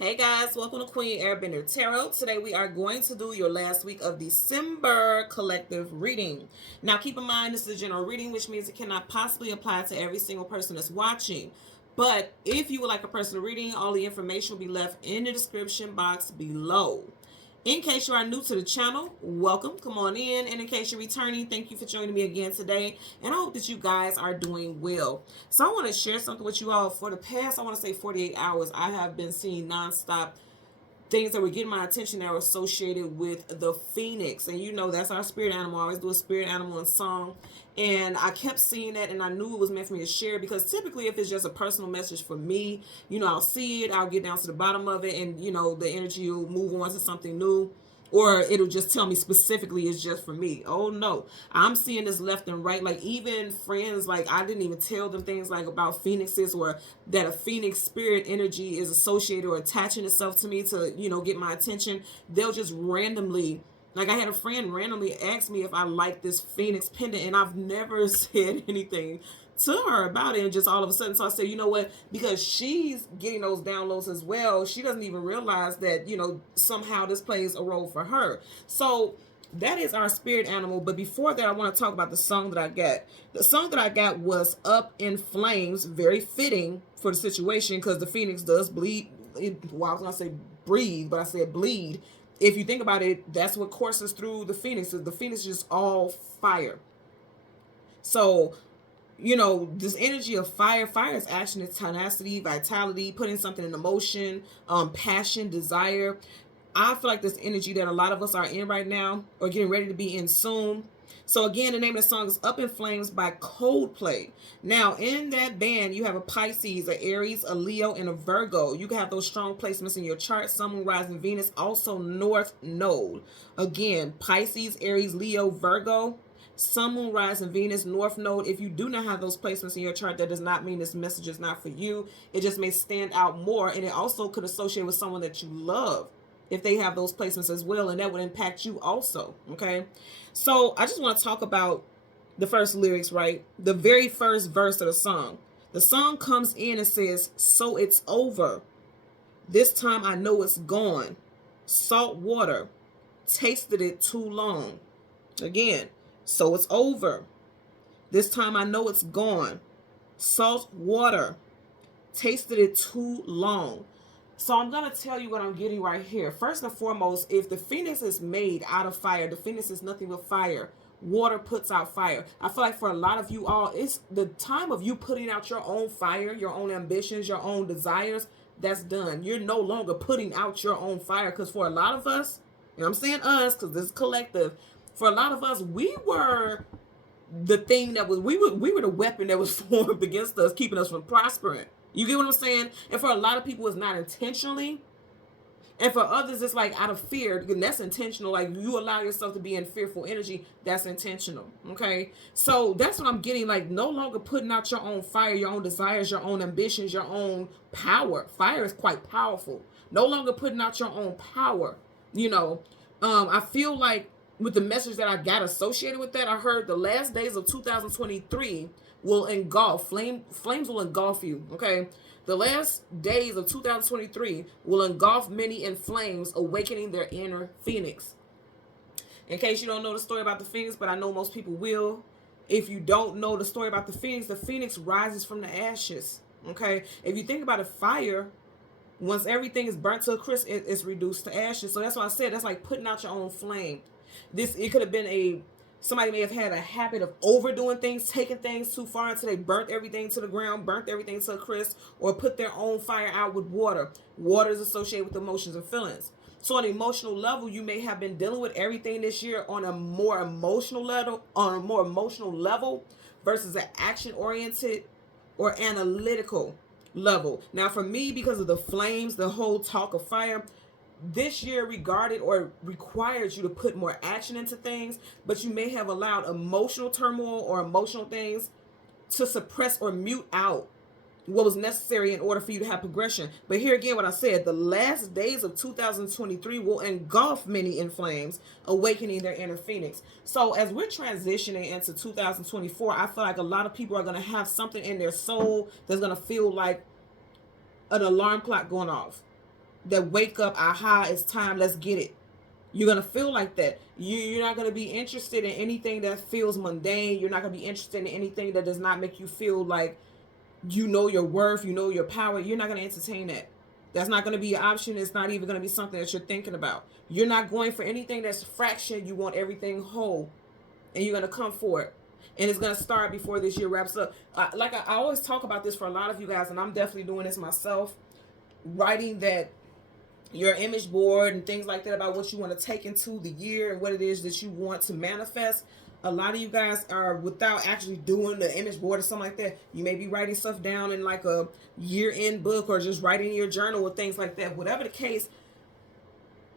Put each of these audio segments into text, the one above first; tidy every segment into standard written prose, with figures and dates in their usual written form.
Hey guys, welcome to Queen Airbender Tarot. Today we are going to do your last week of December collective reading. Now keep in mind this is a general reading, which means it cannot possibly apply to every single person that's watching. But if you would like a personal reading, all the information will be left in the description box below. In case you are new to the channel, welcome, come on in. And in case you're returning, thank you for joining me again today. And I hope that you guys are doing well. So I want to share something with you all. For the past, I want to say 48 hours, I have been seeing nonstop things that were getting my attention that were associated with the phoenix. And you know, that's our spirit animal. I always do a spirit animal in song. And I kept seeing that, and I knew it was meant for me to share, because typically if it's just a personal message for me, you know, I'll see it, I'll get down to the bottom of it, and you know, the energy will move on to something new, or it'll just tell me specifically it's just for me. Oh no, I'm seeing this left and right. Like even friends, like I didn't even tell them things like about phoenixes, or that a phoenix spirit energy is associated or attaching itself to me to, you know, get my attention. They'll just randomly, like I had a friend randomly ask me if I like this phoenix pendant, and I've never said anything to her about it, and just all of a sudden, so I said, you know what, because she's getting those downloads as well, she doesn't even realize that, you know, somehow this plays a role for her. So that is our spirit animal. But before that, I want to talk about the song that I got. The song that I got was Up in Flames, very fitting for the situation, because the phoenix does bleed. Well, I was gonna say breathe, but I said bleed. If you think about it, that's what courses through the phoenix. The phoenix is just all fire. So, you know, this energy of fire is action, it's tenacity, vitality, putting something in motion, passion, desire. I feel like this energy that a lot of us are in right now, or getting ready to be in soon. So again, the name of the song is Up in Flames by Coldplay. Now, in that band, you have a Pisces, a Aries, a Leo, and a Virgo. You can have those strong placements in your chart. Sun, Moon, Rising, Venus, also North Node. Again, Pisces, Aries, Leo, Virgo. Sun, Moon, Rising, Venus, North Node. If you do not have those placements in your chart, that does not mean this message is not for you. It just may stand out more, and it also could associate with someone that you love if they have those placements as well, and that would impact you also. Okay, so I just want to talk about the first lyrics, right? The very first verse of the song. The song comes in and says, so it's over. This time I know it's gone. Salt water. Tasted it too long. Again, so it's over. This time I know it's gone. Salt water. Tasted it too long. So I'm going to tell you what I'm getting right here. First and foremost, if the phoenix is made out of fire, the phoenix is nothing but fire. Water puts out fire. I feel like for a lot of you all, it's the time of you putting out your own fire, your own ambitions, your own desires. That's done. You're no longer putting out your own fire, because for a lot of us, and I'm saying us because this is collective, for a lot of us, we were the thing that was, we were the weapon that was formed against us, keeping us from prospering. You get what I'm saying? And for a lot of people, it's not intentionally. And for others, it's like out of fear. And that's intentional. Like you allow yourself to be in fearful energy. That's intentional. Okay. So that's what I'm getting. Like no longer putting out your own fire, your own desires, your own ambitions, your own power. Fire is quite powerful. No longer putting out your own power. You know, I feel like with the message that I got associated with that, I heard the last days of 2023 will engulf, flames will engulf you, okay? The last days of 2023 will engulf many in flames, awakening their inner phoenix. In case you don't know the story about the phoenix, but I know most people will. If you don't know the story about the phoenix rises from the ashes, okay? If you think about a fire, once everything is burnt to a crisp, it's reduced to ashes. So that's why I said that's like putting out your own flame. It could have been somebody may have had a habit of overdoing things, taking things too far until they burnt everything to the ground, burnt everything to a crisp, or put their own fire out with water. Water is associated with emotions and feelings. So on an emotional level, you may have been dealing with everything this year on a more emotional level, versus an action oriented or analytical level. Now for me, because of the flames, the whole talk of fire, this year regarded or requires you to put more action into things, but you may have allowed emotional turmoil or emotional things to suppress or mute out what was necessary in order for you to have progression. But here again, what I said, the last days of 2023 will engulf many in flames, awakening their inner phoenix. So as we're transitioning into 2024, I feel like a lot of people are going to have something in their soul that's going to feel like an alarm clock going off. that wake up, aha, it's time, let's get it. You're gonna feel like that. You're not gonna be interested in anything that feels mundane. You're not gonna be interested in anything that does not make you feel like you know your worth, you know your power. You're not gonna entertain that. That's not gonna be an option. It's not even gonna be something that you're thinking about. You're not going for anything that's fraction. You want everything whole, and you're gonna come for it. And it's gonna start before this year wraps up. Like I always talk about this for a lot of you guys, and I'm definitely doing this myself. Writing that your image board and things like that about what you want to take into the year and what it is that you want to manifest. A lot of you guys are, without actually doing the image board or something like that, you may be writing stuff down in like a year-end book or just writing in your journal or things like that. Whatever the case,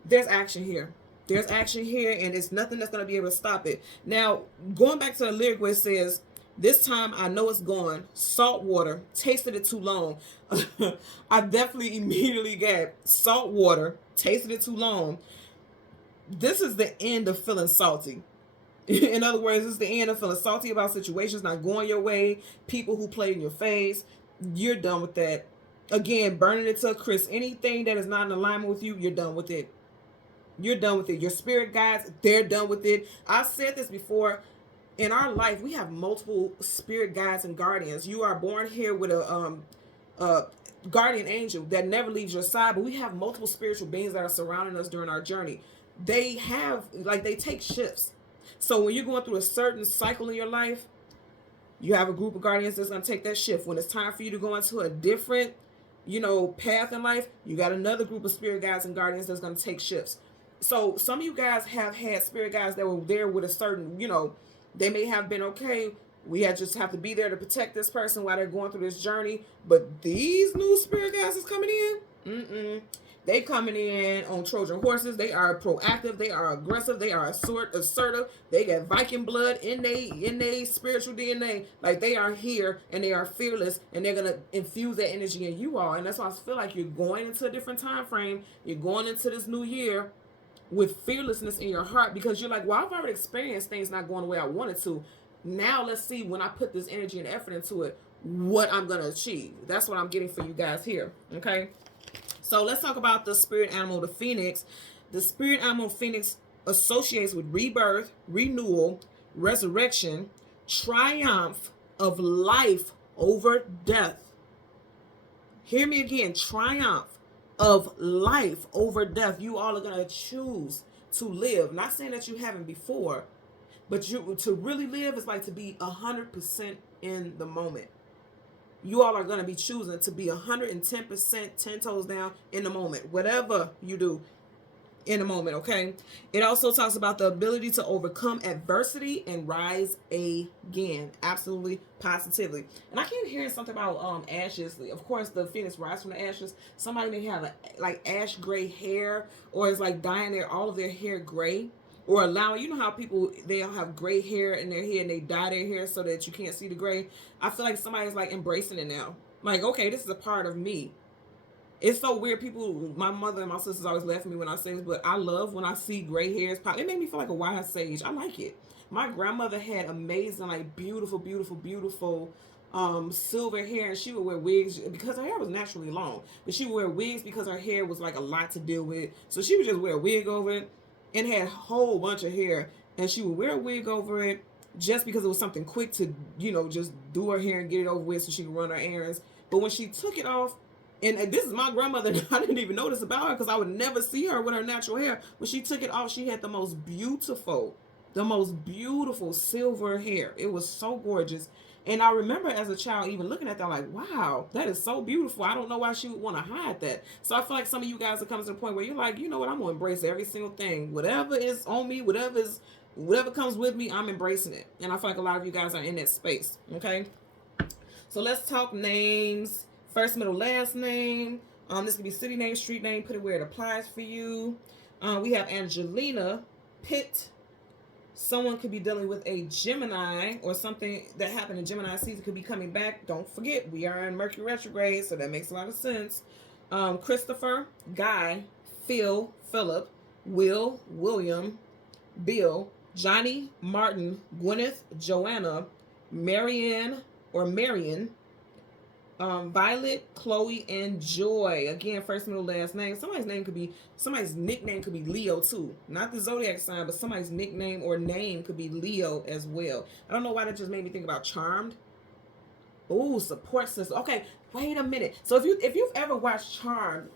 there's action here. There's action here, and it's nothing that's going to be able to stop it. Now, going back to the lyric where it says, this time I know it's gone. Salt water. Tasted it too long. I definitely immediately got salt water. Tasted it too long. This is the end of feeling salty. In other words, it's the end of feeling salty about situations not going your way, people who play in your face. You're done with that. Again, burning it to a crisp. Anything that is not in alignment with you, you're done with it. You're done with it. Your spirit guides, they're done with it. I've said this before. In our life, we have multiple spirit guides and guardians. You are born here with a guardian angel that never leaves your side, but we have multiple spiritual beings that are surrounding us during our journey. They have, like, they take shifts. So when you're going through a certain cycle in your life, you have a group of guardians that's going to take that shift. When it's time for you to go into a different, path in life, you got another group of spirit guides and guardians that's going to take shifts. So some of you guys have had spirit guides that were there with a certain, they may have been okay. We just have to be there to protect this person while they're going through this journey. But these new spirit guides is coming in. They coming in on Trojan horses. They are proactive. They are aggressive. They are assertive. They got Viking blood in they spiritual DNA. Like, they are here and they are fearless, and they're gonna infuse that energy in you all. And that's why I feel like you're going into a different time frame. You're going into this new year with fearlessness in your heart, because you're like, well, I've already experienced things not going the way I wanted to. Now let's see, when I put this energy and effort into it, what I'm going to achieve. That's what I'm getting for you guys here. Okay. So let's talk about the spirit animal, the phoenix. The spirit animal phoenix associates with rebirth, renewal, resurrection, triumph of life over death. Hear me again. Triumph of life over death. You all are going to choose to live. Not saying that you haven't before, but to really live is like to be 100% in the moment. You all are going to be choosing to be 110%, 10 toes down in the moment. Whatever you do in a moment, okay? It also talks about the ability to overcome adversity and rise again. Absolutely, positively. And I keep hearing something about ashes. Of course, the phoenix rise from the ashes. Somebody may have like ash gray hair, or it's like dyeing all of their hair gray, or allowing, how people, they all have gray hair in their hair and they dye their hair so that you can't see the gray. I feel like somebody's like embracing it now. Like, okay, this is a part of me. It's so weird. People, my mother and my sisters always laugh at me when I say this, but I love when I see gray hairs pop. It made me feel like a wise sage. I like it. My grandmother had amazing, like beautiful, beautiful, beautiful silver hair, and she would wear wigs because her hair was naturally long. But she would wear wigs because her hair was like a lot to deal with. So she would just wear a wig over it, and had a whole bunch of hair, and she would wear a wig over it just because it was something quick to, just do her hair and get it over with so she could run her errands. But when she took it off, and this is my grandmother, I didn't even notice about her because I would never see her with her natural hair. When she took it off, she had the most beautiful silver hair. It was so gorgeous. And I remember as a child even looking at that like, wow, that is so beautiful. I don't know why she would want to hide that. So I feel like some of you guys are coming to the point where you're like, you know what, I'm going to embrace every single thing. Whatever is on me, whatever comes with me, I'm embracing it. And I feel like a lot of you guys are in that space. Okay. So let's talk names. First, middle, last name. This could be city name, street name. Put it where it applies for you. We have Angelina Pitt. Someone could be dealing with a Gemini, or something that happened in Gemini season could be coming back. Don't forget, we are in Mercury retrograde, so that makes a lot of sense. Christopher, Guy, Phil, Philip, Will, William, Bill, Johnny, Martin, Gwyneth, Joanna, Marianne or Marion, Violet, Chloe, and Joy. Again, first, middle, last name. Somebody's nickname could be Leo too. Not the zodiac sign, but somebody's nickname or name could be Leo as well. I don't know why that just made me think about Charmed. Oh, support system. Okay, wait a minute. So if you've ever watched Charmed,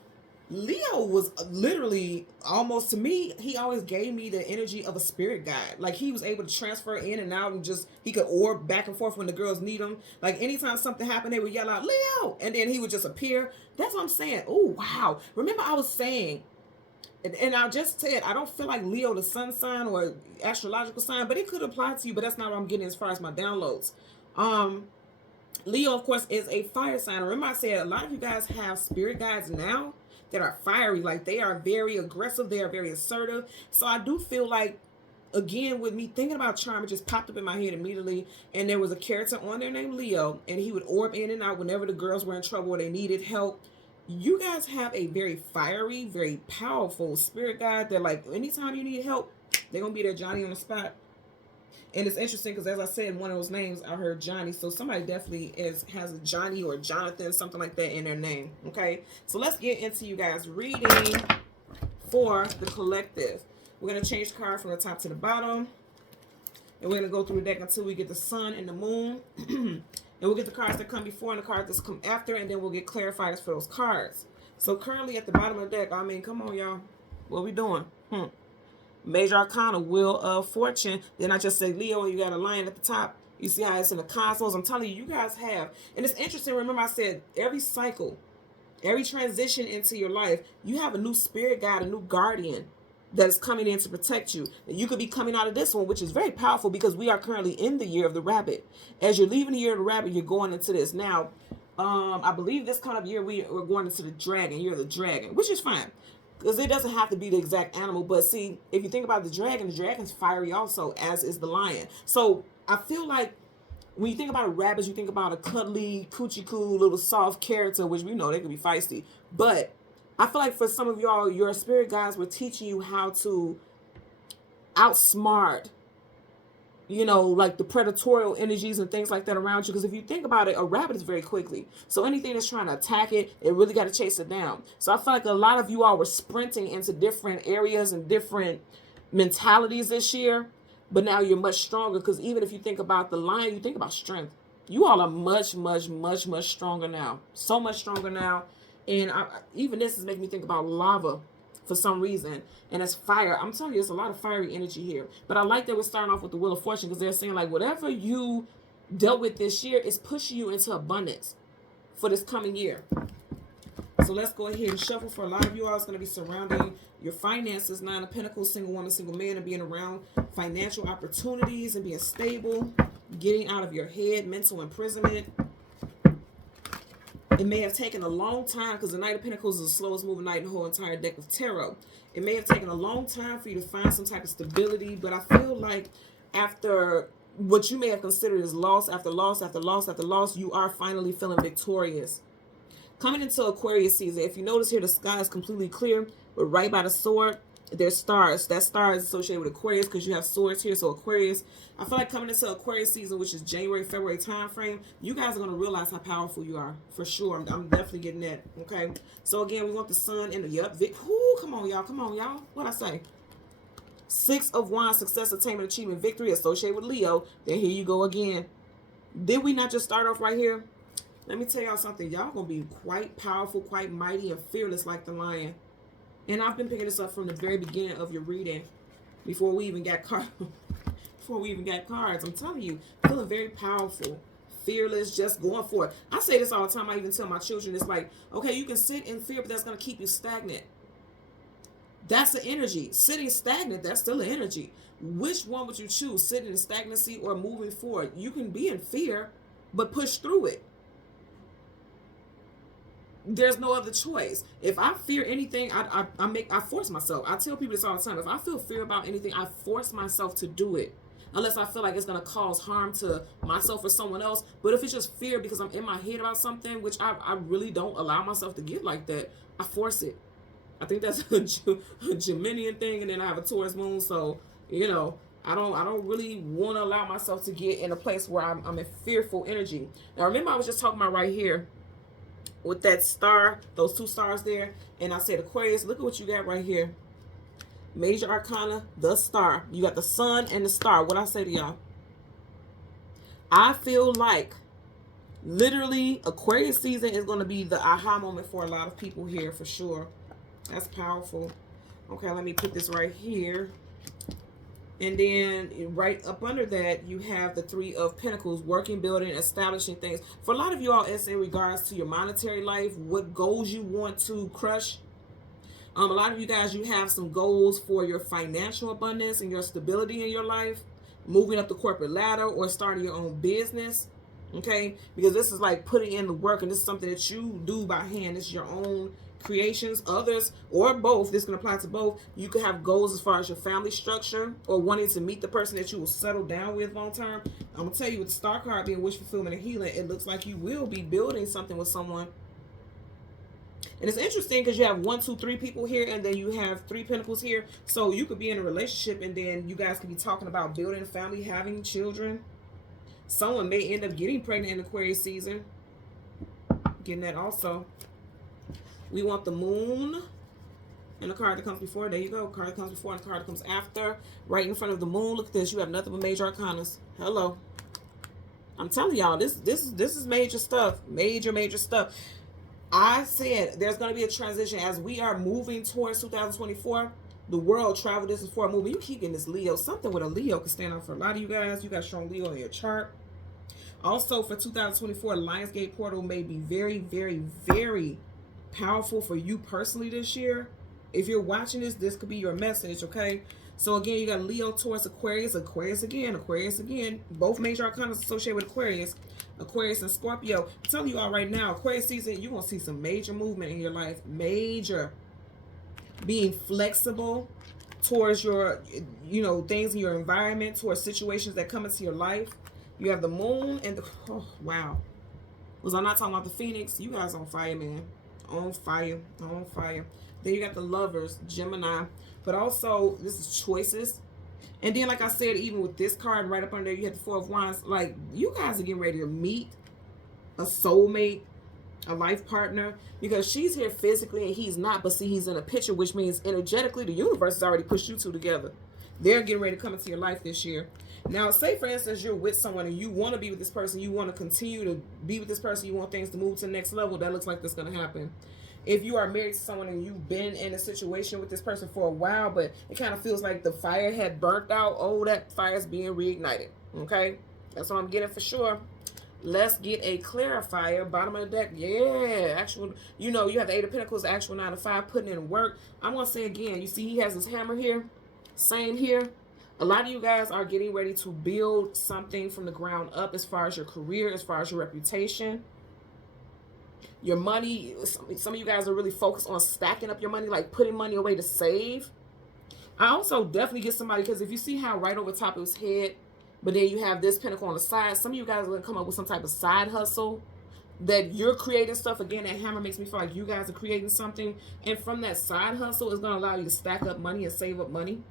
Leo was literally almost, to me, he always gave me the energy of a spirit guide. Like he was able to transfer in and out, and just he could orb back and forth when the girls need him. Like anytime something happened, they would yell out Leo, and then he would just appear. That's what I'm saying. Oh wow. Remember I was saying, and I just said I don't feel like Leo the sun sign or astrological sign, but it could apply to you, but that's not what I'm getting as far as my downloads. Leo, of course, is a fire sign. Remember I said a lot of you guys have spirit guides now that are fiery. Like they are very aggressive, they are very assertive. So I do feel like, again, with me thinking about Charm, it just popped up in my head immediately, and there was a character on there named Leo, and he would orb in and out whenever the girls were in trouble or they needed help. You guys have a very fiery, very powerful spirit guide that, like, anytime you need help, they're gonna be there, Johnny on the spot. And it's interesting because, as I said, one of those names I heard Johnny, so somebody definitely has a Johnny or Jonathan, something like that in their name. Okay, so let's get into you guys reading for the collective. We're going to change the card from the top to the bottom, and we're going to go through the deck until we get the sun and the moon. And we'll get the cards that come before and the cards that come after, and then we'll get clarifiers for those cards. So currently at the bottom of the deck, I mean, come on, y'all, what we doing? Major Arcana, Wheel of Fortune. Then I just say Leo, and you got a lion at the top. You see how it's in the cosmos. I'm telling you, you guys have. And it's interesting. Remember I said every cycle, every transition into your life, you have a new spirit guide, a new guardian that is coming in to protect you. And you could be coming out of this one, which is very powerful because we are currently in the year of the rabbit. As you're leaving the year of the rabbit, you're going into this. Now, I believe this kind of year we're going into the dragon, year of the dragon, which is fine. Because it doesn't have to be the exact animal. But see, if you think about the dragon's fiery also, as is the lion. So I feel like when you think about a rabbit, you think about a cuddly, coochie-coo, little soft character, which we know they can be feisty. But I feel like for some of y'all, your spirit guides were teaching you how to outsmart, you know, like the predatorial energies and things like that around you. Because if you think about it, a rabbit is very quickly. So anything that's trying to attack it, it really got to chase it down. So I feel like a lot of you all were sprinting into different areas and different mentalities this year. But now you're much stronger, because even if you think about the lion, you think about strength. You all are much, much, much, much stronger now. So much stronger now. And even this is making me think about lava for some reason, and it's fire. I'm telling you, there's a lot of fiery energy here. But I like that we're starting off with the Wheel of Fortune, because they're saying like whatever you dealt with this year is pushing you into abundance for this coming year. So let's go ahead and shuffle. For a lot of you all, it's going to be surrounding your finances. 9 of Pentacles, single woman, single man, and being around financial opportunities and being stable, getting out of your head, mental imprisonment. It may have taken a long time, because the Knight of Pentacles is the slowest moving knight in the whole entire deck of tarot. It may have taken a long time for you to find some type of stability, but I feel like after what you may have considered as loss after loss after loss after loss, you are finally feeling victorious. Coming into Aquarius season, if you notice here, the sky is completely clear, but right by the sword, there's stars. That star is associated with Aquarius because you have swords here. So Aquarius, I feel like coming into Aquarius season, which is January, February time frame, you guys are going to realize how powerful you are. For sure. I'm definitely getting that. Okay. So again, we want the sun and the, yep. Ooh, come on, y'all. Come on, y'all. What'd I say? 6 of Wands, success, attainment, achievement, victory, associated with Leo. Then here you go again. Did we not just start off right here? Let me tell y'all something. Y'all going to be quite powerful, quite mighty, and fearless like the lion. And I've been picking this up from the very beginning of your reading, before we even got cards. I'm telling you, feeling very powerful, fearless, just going for it. I say this all the time. I even tell my children, it's like, okay, you can sit in fear, but that's going to keep you stagnant. That's the energy. Sitting stagnant, that's still the energy. Which one would you choose? Sitting in stagnancy or moving forward? You can be in fear, but push through it. There's no other choice. If I fear anything, I force myself. I tell people this all the time. If I feel fear about anything, I force myself to do it. Unless I feel like it's going to cause harm to myself or someone else. But if it's just fear because I'm in my head about something, which I really don't allow myself to get like that, I force it. I think that's a Geminian thing, and then I have a Taurus moon, so, you know, I don't really want to allow myself to get in a place where I'm in fearful energy. Now, remember I was just talking about right here, with that star, those 2 stars there. And I said, Aquarius, look at what you got right here. Major Arcana, the star. You got the sun and the star. What I say to y'all? I feel like literally Aquarius season is going to be the aha moment for a lot of people here for sure. That's powerful. Okay, let me put this right here. And then right up under that, you have the 3 of Pentacles, working, building, establishing things. For a lot of you all, it's in regards to your monetary life, what goals you want to crush. A lot of you guys, you have some goals for your financial abundance and your stability in your life, moving up the corporate ladder or starting your own business. Okay, because this is like putting in the work, and this is something that you do by hand. It's your own creations. Others, or both, this can apply to both. You could have goals as far as your family structure or wanting to meet the person that you will settle down with long term. I'm gonna tell you, with the star card being wish fulfillment and healing, it looks like you will be building something with someone. And it's interesting because you have 1, 2, 3 people here, and then you have 3 pentacles here. So you could be in a relationship, and then you guys could be talking about building a family, having children. Someone may end up getting pregnant in Aquarius season. Getting that also. We want the moon and the card that comes before. There you go. Card that comes before and the card that comes after. Right in front of the moon. Look at this. You have nothing but major arcanas. Hello. I'm telling y'all, this is major stuff. Major stuff. I said there's going to be a transition as we are moving towards 2024. The world travel distance for a movie. You keep getting this Leo. Something with a Leo can stand out for a lot of you guys. You got strong Leo in your chart. Also for 2024, Lionsgate portal may be very powerful for you personally this year. If you're watching this, this could be your message, okay? So again, you got Leo, Taurus, Aquarius, Aquarius again. Both major arcana associated with Aquarius. Aquarius and Scorpio. I'm telling you all right now, Aquarius season, you're going to see some major movement in your life. Major. Being flexible towards your, things in your environment, towards situations that come into your life. You have the moon and the, oh, wow. Was I not talking about the Phoenix? You guys on fire, man. On fire. Then you got the Lovers, Gemini. But also, this is choices. And then, like I said, even with this card right up under there, you have the 4 of Wands. Like, you guys are getting ready to meet a soulmate, a life partner, because she's here physically and he's not, but see, he's in a picture, which means energetically the universe has already pushed you two together. They're getting ready to come into your life this year. Now, say for instance you're with someone and you want to be with this person, you want to continue to be with this person, you want things to move to the next level. That looks like that's going to happen. If you are married to someone and you've been in a situation with this person for a while, but it kind of feels like the fire had burnt out, oh, that fire is being reignited. Okay, that's what I'm getting for sure. Let's get a clarifier. Bottom of the deck. Yeah, actual, you have the 8 of Pentacles, the actual 9 of 5, putting in work. I'm going to say again, you see he has his hammer here. Same here. A lot of you guys are getting ready to build something from the ground up as far as your career, as far as your reputation. Your money, some of you guys are really focused on stacking up your money, like putting money away to save. I also definitely get somebody, because if you see how right over top of his head, but then you have this pentacle on the side, some of you guys are going to come up with some type of side hustle that you're creating stuff. Again, that hammer makes me feel like you guys are creating something. And from that side hustle is going to allow you to stack up money and save up money.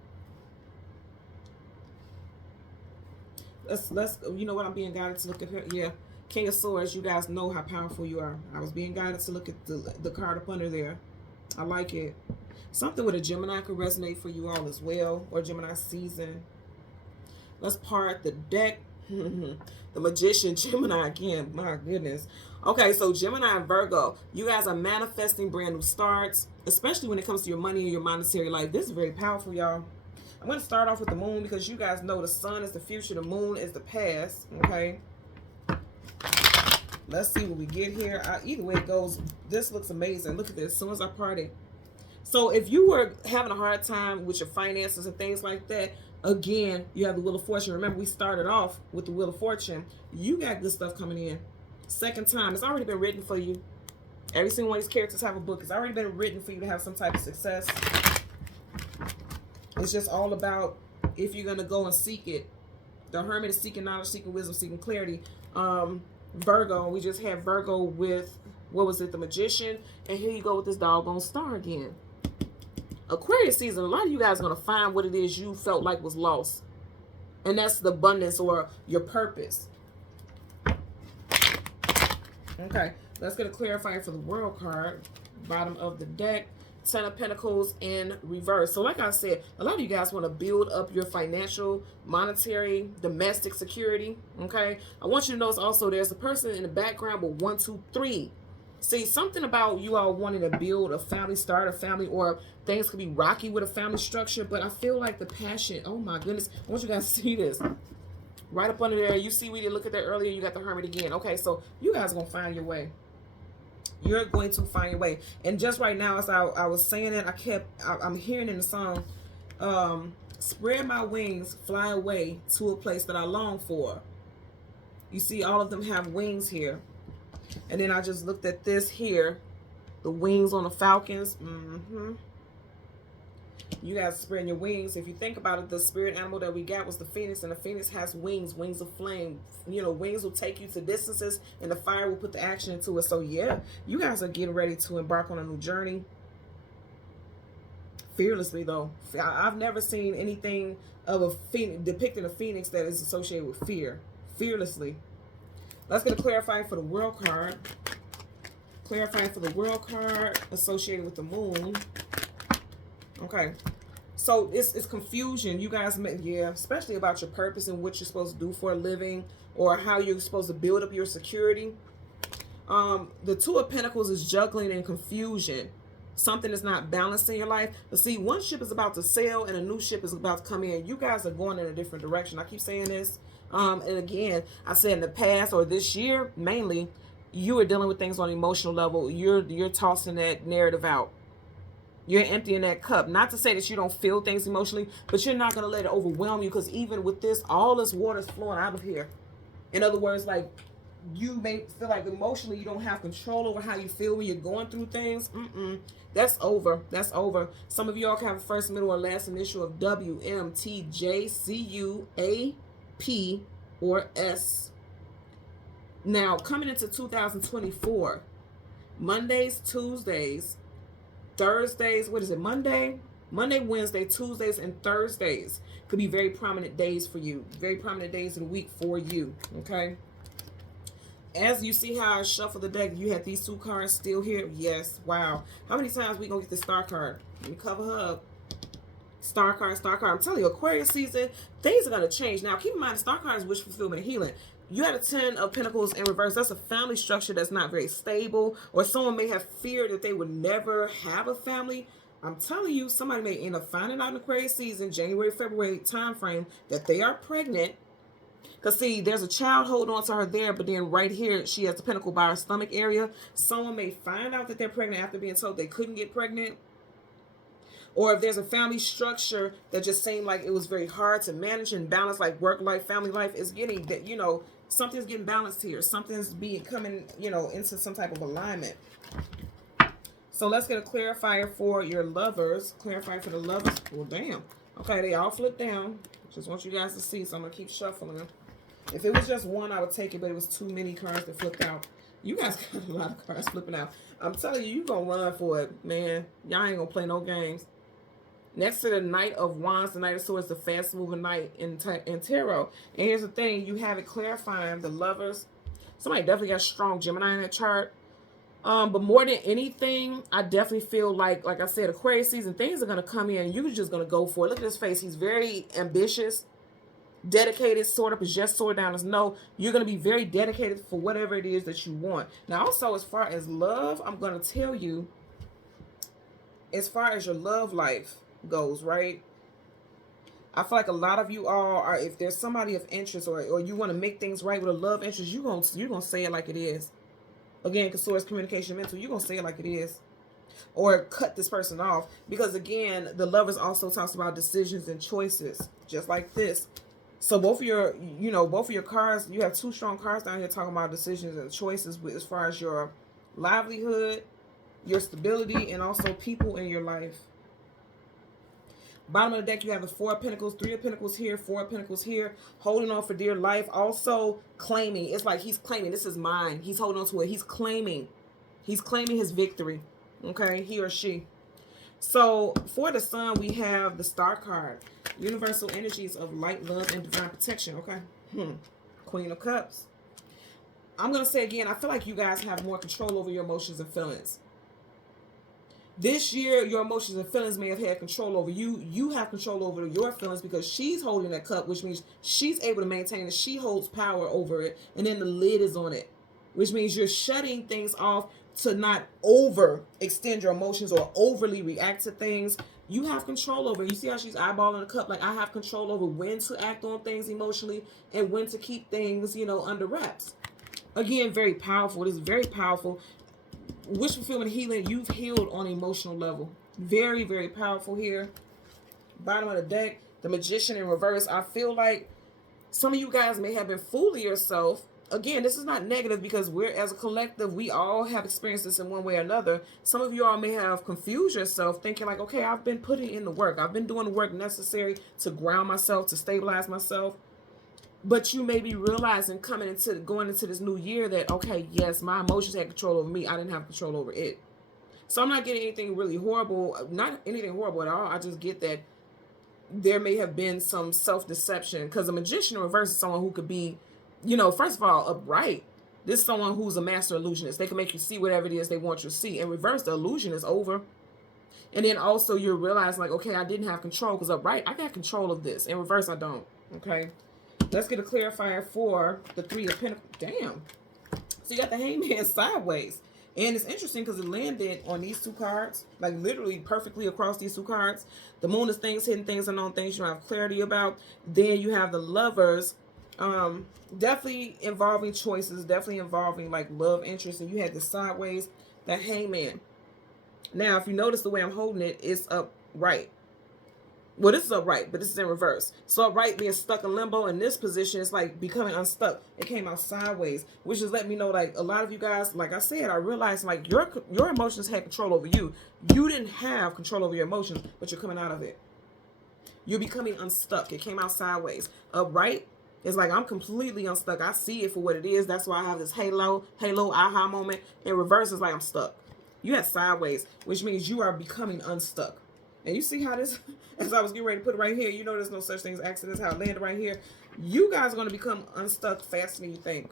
Let's you know what, I'm being guided to look at her. Yeah, King of Swords. You guys know how powerful you are. I was being guided to look at the card up under there. I like it. Something with a Gemini could resonate for you all as well, or Gemini season. Let's part the deck. The Magician, Gemini again. My goodness. Okay, so Gemini and Virgo, you guys are manifesting brand new starts, especially when it comes to your money and your monetary life. This is very powerful, y'all. I'm going to start off with the moon, because you guys know the sun is the future, the moon is the past, okay? Let's see what we get here. Either way it goes, this looks amazing. Look at this, as soon as I parted. So if you were having a hard time with your finances and things like that, again, you have the Wheel of Fortune. Remember, we started off with the Wheel of Fortune. You got good stuff coming in. Second time, it's already been written for you. Every single one of these characters have a book. It's already been written for you to have some type of success. It's just all about if you're going to go and seek it. The Hermit is seeking knowledge, seeking wisdom, seeking clarity. Virgo, we just had Virgo with, what was it, the Magician. And here you go with this doggone star again. Aquarius season, a lot of you guys are going to find what it is you felt like was lost. And that's the abundance or your purpose. Okay, Let's get a clarifier for the World card. Bottom of the deck. 10 of Pentacles in reverse. So like I said, a lot of you guys want to build up your financial, monetary, domestic security. Okay. I want you to notice also there's a person in the background with 1, 2, 3. See, something about you all wanting to build a family, start a family, or things could be rocky with a family structure. But I feel like the passion, oh my goodness. I want you guys to see this. Right up under there. You see, we did look at that earlier. You got the Hermit again. Okay, so you guys are going to find your way. You're going to find your way. And just right now, as I was saying it, I'm hearing in the song, spread my wings, fly away to a place that I long for. You see, all of them have wings here. And then I just looked at this here, the wings on the falcons. You guys spreading your wings. If you think about it, the spirit animal that we got was the phoenix, and the phoenix has wings, wings of flame. You know, wings will take you to distances, and the fire will put the action into it. So yeah, you guys are getting ready to embark on a new journey. Fearlessly, though. I've never seen anything of a phoenix, depicting a phoenix that is associated with fear. Fearlessly. Let's get a clarifier for the World card. Clarifying for the World card associated with the moon. Okay, so it's confusion. You guys, yeah, especially about your purpose and what you're supposed to do for a living, or how you're supposed to build up your security. The Two of Pentacles is juggling and confusion. Something is not balanced in your life. But see, one ship is about to sail and a new ship is about to come in. You guys are going in a different direction. I keep saying this. And again, I said in the past or this year, mainly, you are dealing with things on an emotional level. You're tossing that narrative out. You're emptying that cup. Not to say that you don't feel things emotionally, but you're not going to let it overwhelm you, because even with this, all this water is flowing out of here. In other words, like, you may feel like emotionally you don't have control over how you feel when you're going through things. That's over. That's over. Some of y'all can have a first, middle, or last initial of W, M, T, J, C, U, A, P, or S. Now, coming into 2024, Mondays, Tuesdays, Thursdays, what is it, Monday, Wednesday, Tuesdays, and Thursdays could be very prominent days for you. Very prominent days of the week for you, okay? As you see how I shuffle the deck, you have these two cards still here. Yes, wow. How many times we going to get the star card? Let me cover her up. Star card, star card. I'm telling you, Aquarius season, things are going to change. Now, keep in mind, the star card is wish fulfillment and healing. You had a 10 of Pentacles in reverse. That's a family structure that's not very stable, or someone may have feared that they would never have a family. I'm telling you, somebody may end up finding out in Aquarius season, January, February time frame, that they are pregnant. Because, see, there's a child holding on to her there, but then right here, she has the pentacle by her stomach area. Someone may find out that they're pregnant after being told they couldn't get pregnant. Or if there's a family structure that just seemed like it was very hard to manage and balance, like work life, family life, is getting that, you know, something's getting balanced here. Something's coming, you know, into some type of alignment. So let's get a clarifier for your lovers. Clarifier for the lovers. Well, damn. Okay, they all flipped down. Just want you guys to see, so I'm going to keep shuffling them. If it was just one, I would take it, but it was too many cards that flipped out. You guys got a lot of cards flipping out. I'm telling you, you're going to run for it, man. Y'all ain't going to play no games. Next to the Knight of Wands, the Knight of Swords, the fast-moving knight in tarot. And here's the thing. You have it clarifying the lovers. Somebody definitely got strong Gemini in that chart. But more than anything, I definitely feel like I said, Aquarius season, things are going to come in. You're just going to go for it. Look at his face. He's very ambitious, dedicated, sword up his just, sword down his no. You're going to be very dedicated for whatever it is that you want. Now, also, as far as love, I'm going to tell you, as far as your love life goes, right? I feel like a lot of you all are, if there's somebody of interest, or you want to make things right with a love interest, you're gonna say it like it is. Again, because source communication mental, you're gonna say it like it is, or cut this person off, because again, the lovers also talks about decisions and choices, just like this. So both of your, both of your cards, you have two strong cards down here talking about decisions and choices with, as far as your livelihood, your stability, and also people in your life. Bottom of the deck, you have the Four of Pentacles, Three of Pentacles here, Four of Pentacles here, holding on for dear life, also claiming. It's like he's claiming, this is mine. He's holding on to it. He's claiming his victory, okay, he or she. So for the Sun, we have the Star card, universal energies of light, love, and divine protection, okay. Queen of Cups. I'm going to say again, I feel like you guys have more control over your emotions and feelings. This year, your emotions and feelings may have had control over you. You have control over your feelings because she's holding that cup, which means she's able to maintain it. She holds power over it, and then the lid is on it, which means you're shutting things off to not over extend your emotions or overly react to things. You have control over it. You see how she's eyeballing the cup? Like, I have control over when to act on things emotionally and when to keep things, under wraps. Again, very powerful. It is very powerful. Wish fulfillment healing, you've healed on an emotional level. Very, very powerful here. Bottom of the deck, the Magician in reverse. I feel like some of you guys may have been fooling yourself. Again, this is not negative because we're, as a collective, we all have experienced this in one way or another. Some of you all may have confused yourself thinking like, okay, I've been putting in the work. I've been doing the work necessary to ground myself, to stabilize myself. But you may be realizing going into this new year that, okay, yes, my emotions had control over me. I didn't have control over it. So I'm not getting anything really horrible, not anything horrible at all. I just get that there may have been some self-deception because a magician in reverse is someone who could be, first of all, upright. This is someone who's a master illusionist. They can make you see whatever it is they want you to see. In reverse, the illusion is over. And then also you're realizing like, okay, I didn't have control because upright, I got control of this. In reverse, I don't. Okay. Let's get a clarifier for the Three of Pentacles. Damn. So you got the Hangman sideways. And it's interesting because it landed on these two cards, like literally perfectly across these two cards. The Moon is things, hidden things, unknown things you don't have clarity about. Then you have the Lovers, definitely involving choices, definitely involving like love interest. And you had the sideways, the Hangman. Now, if you notice the way I'm holding it, it's upright. Well, this is upright, but this is in reverse. So upright being stuck in limbo, in this position, it's like becoming unstuck. It came out sideways, which is letting me know, like, a lot of you guys, like I said, I realized, like, your emotions had control over you. You didn't have control over your emotions, but you're coming out of it. You're becoming unstuck. It came out sideways. Upright is like, I'm completely unstuck. I see it for what it is. That's why I have this halo aha moment. In reverse is like, I'm stuck. You had sideways, which means you are becoming unstuck. And you see how this, as I was getting ready to put it right here, there's no such thing as accidents, how it landed right here. You guys are going to become unstuck faster than you think.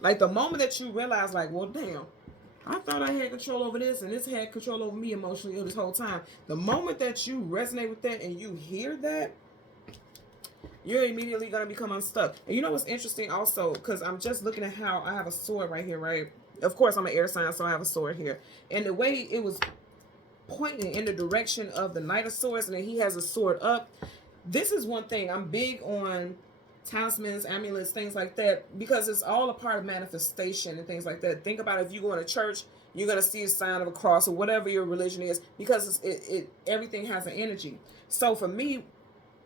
Like the moment that you realize, like, well, damn, I thought I had control over this and this had control over me emotionally this whole time. The moment that you resonate with that and you hear that, you're immediately going to become unstuck. And you know what's interesting also, because I'm just looking at how I have a sword right here, right? Of course, I'm an air sign, so I have a sword here. And the way it was pointing in the direction of the Knight of Swords, and then he has a sword up. This is one thing. I'm big on talismans, amulets, things like that, because it's all a part of manifestation and things like that. Think about if you go in a church, you're going to see a sign of a cross or whatever your religion is, because everything has an energy. So for me,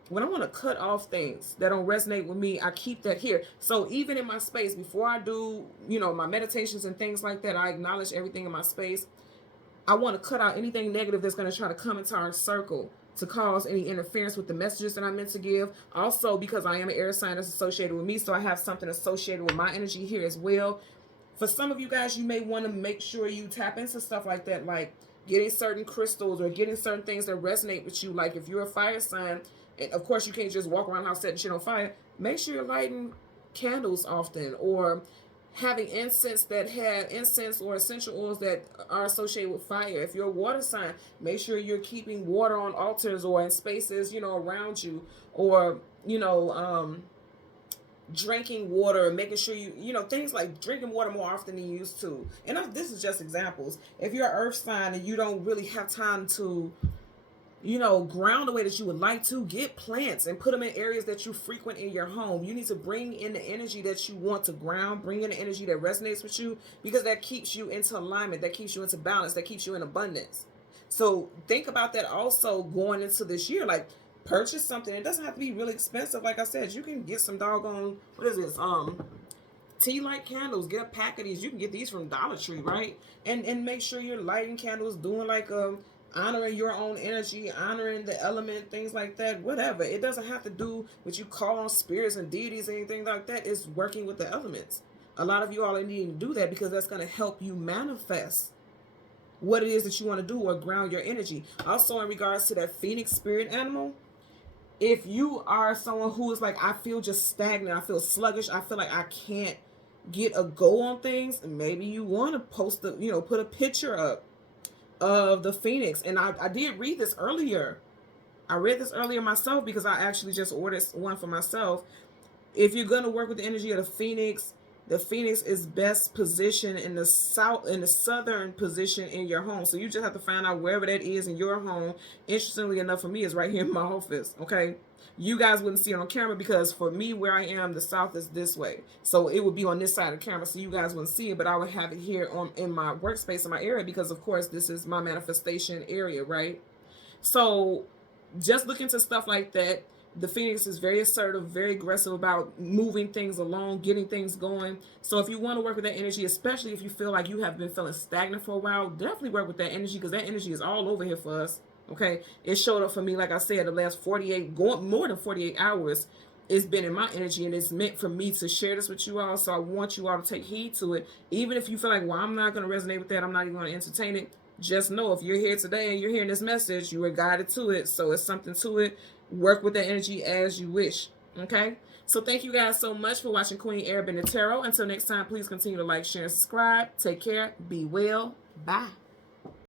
when I want to cut off things that don't resonate with me, I keep that here. So even in my space, before I do, my meditations and things like that, I acknowledge everything in my space. I want to cut out anything negative that's going to try to come into our circle to cause any interference with the messages that I'm meant to give. Also, because I am an air sign that's associated with me, so I have something associated with my energy here as well. For some of you guys, you may want to make sure you tap into stuff like that, like getting certain crystals or getting certain things that resonate with you. Like if you're a fire sign, and of course you can't just walk around the house setting shit on fire, make sure you're lighting candles often, or having incense or essential oils that are associated with fire. If you're a water sign, make sure you're keeping water on altars or in spaces, around you, or, drinking water, making sure things like drinking water more often than you used to. And this is just examples. If you're an earth sign and you don't really have time to ground the way that you would like to, get plants and put them in areas that you frequent in your home. You need to bring in the energy that you want to ground, bring in the energy that resonates with you, because that keeps you into alignment, that keeps you into balance, that keeps you in abundance. So think about that also going into this year. Like, purchase something. It doesn't have to be really expensive. Like I said, you can get some doggone, what is this? Tea light candles. Get a pack of these. You can get these from Dollar Tree, right? And make sure you're lighting candles, doing like honoring your own energy, honoring the element, things like that, whatever. It doesn't have to do with you call on spirits and deities, anything like that. It's working with the elements. A lot of you all are needing to do that because that's going to help you manifest what it is that you want to do or ground your energy. Also, in regards to that Phoenix spirit animal, if you are someone who is like, I feel just stagnant, I feel sluggish, I feel like I can't get a go on things, maybe you want to post the, put a picture up of the Phoenix. And I did read this earlier. I read this earlier myself because I actually just ordered one for myself. If you're going to work with the energy of the Phoenix is best positioned in the southern position in your home. So you just have to find out wherever that is in your home. Interestingly enough, for me, it's right here in my office. Okay. You guys wouldn't see it on camera because for me, where I am, the south is this way. So it would be on this side of the camera. So you guys wouldn't see it, but I would have it here in my workspace, in my area, because of course, this is my manifestation area, right? So just look into stuff like that. The Phoenix is very assertive, very aggressive about moving things along, getting things going. So if you want to work with that energy, especially if you feel like you have been feeling stagnant for a while, definitely work with that energy, because that energy is all over here for us. Okay, it showed up for me, like I said, the last 48, going more than 48 hours. It's been in my energy, and it's meant for me to share this with you all. So I want you all to take heed to it. Even if you feel like, well, I'm not going to resonate with that, I'm not even going to entertain it, just know if you're here today and you're hearing this message, you were guided to it. So it's something to it. Work with that energy as you wish. Okay? So thank you guys so much for watching Queen Airbender Tarot. Until next time, please continue to like, share, and subscribe. Take care. Be well. Bye.